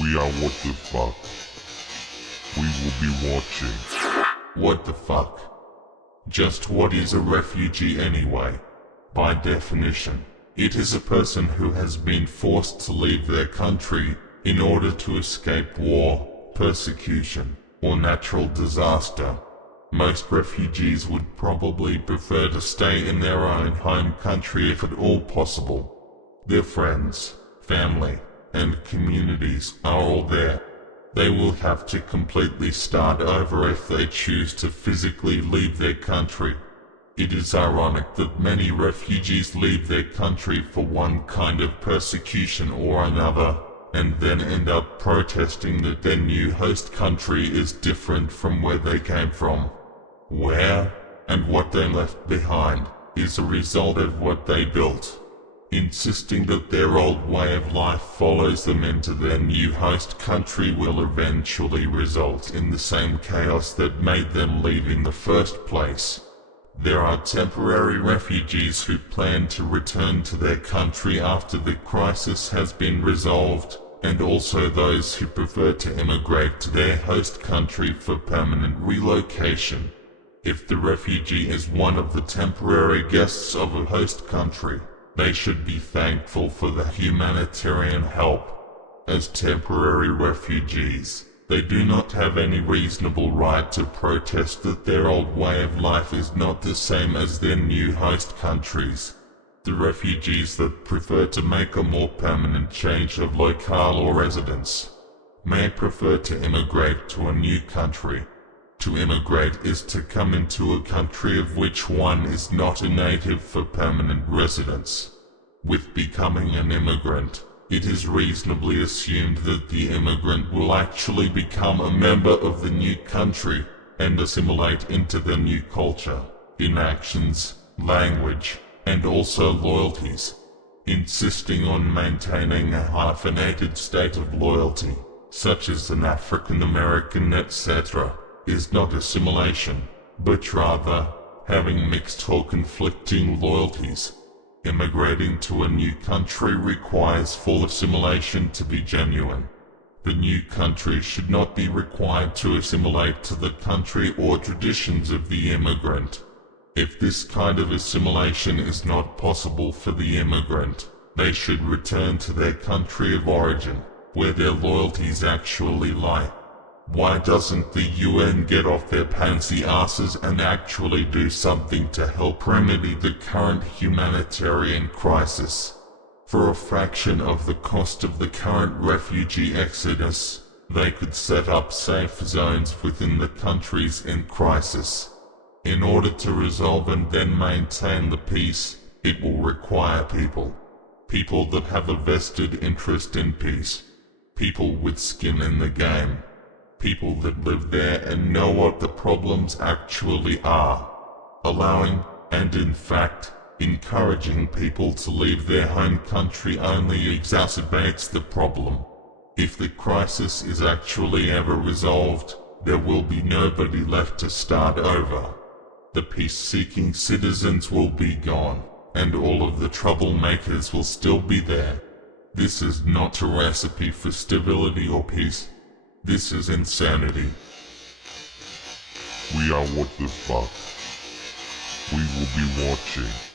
We are what the fuck. We will be watching. What the fuck? Just what is a refugee anyway? By definition, it is a person who has been forced to leave their country in order to escape war, persecution, or natural disaster. Most refugees would probably prefer to stay in their own home country if at all possible. Their friends, family, and communities are all there. They will have to completely start over if they choose to physically leave their country. It is ironic that many refugees leave their country for one kind of persecution or another, and then end up protesting that their new host country is different from where they came from. Where, and what they left behind, is a result of what they built. Insisting that their old way of life follows them into their new host country will eventually result in the same chaos that made them leave in the first place. There are temporary refugees who plan to return to their country after the crisis has been resolved, and also those who prefer to immigrate to their host country for permanent relocation. If the refugee is one of the temporary guests of a host country, they should be thankful for the humanitarian help. As temporary refugees, they do not have any reasonable right to protest that their old way of life is not the same as their new host countries. The refugees that prefer to make a more permanent change of locale or residence may prefer to immigrate to a new country. To immigrate is to come into a country of which one is not a native for permanent residence. With becoming an immigrant, it is reasonably assumed that the immigrant will actually become a member of the new country and assimilate into the new culture, in actions, language, and also loyalties. Insisting on maintaining a hyphenated state of loyalty, such as an African American, etc., is not assimilation, but rather having mixed or conflicting loyalties. Immigrating to a new country requires full assimilation to be genuine. The new country should not be required to assimilate to the country or traditions of the immigrant. If this kind of assimilation is not possible for the immigrant, they should return to their country of origin, where their loyalties actually lie. Why doesn't the UN get off their pansy asses and actually do something to help remedy the current humanitarian crisis? For a fraction of the cost of the current refugee exodus, they could set up safe zones within the countries in crisis. In order to resolve and then maintain the peace, it will require people that have a vested interest in peace, people with skin in the game. People that live there and know what the problems actually are. Allowing, and in fact, encouraging people to leave their home country only exacerbates the problem. If the crisis is actually ever resolved, there will be nobody left to start over. The peace-seeking citizens will be gone, and all of the troublemakers will still be there. This is not a recipe for stability or peace. This is insanity. We are what the fuck. We will be watching.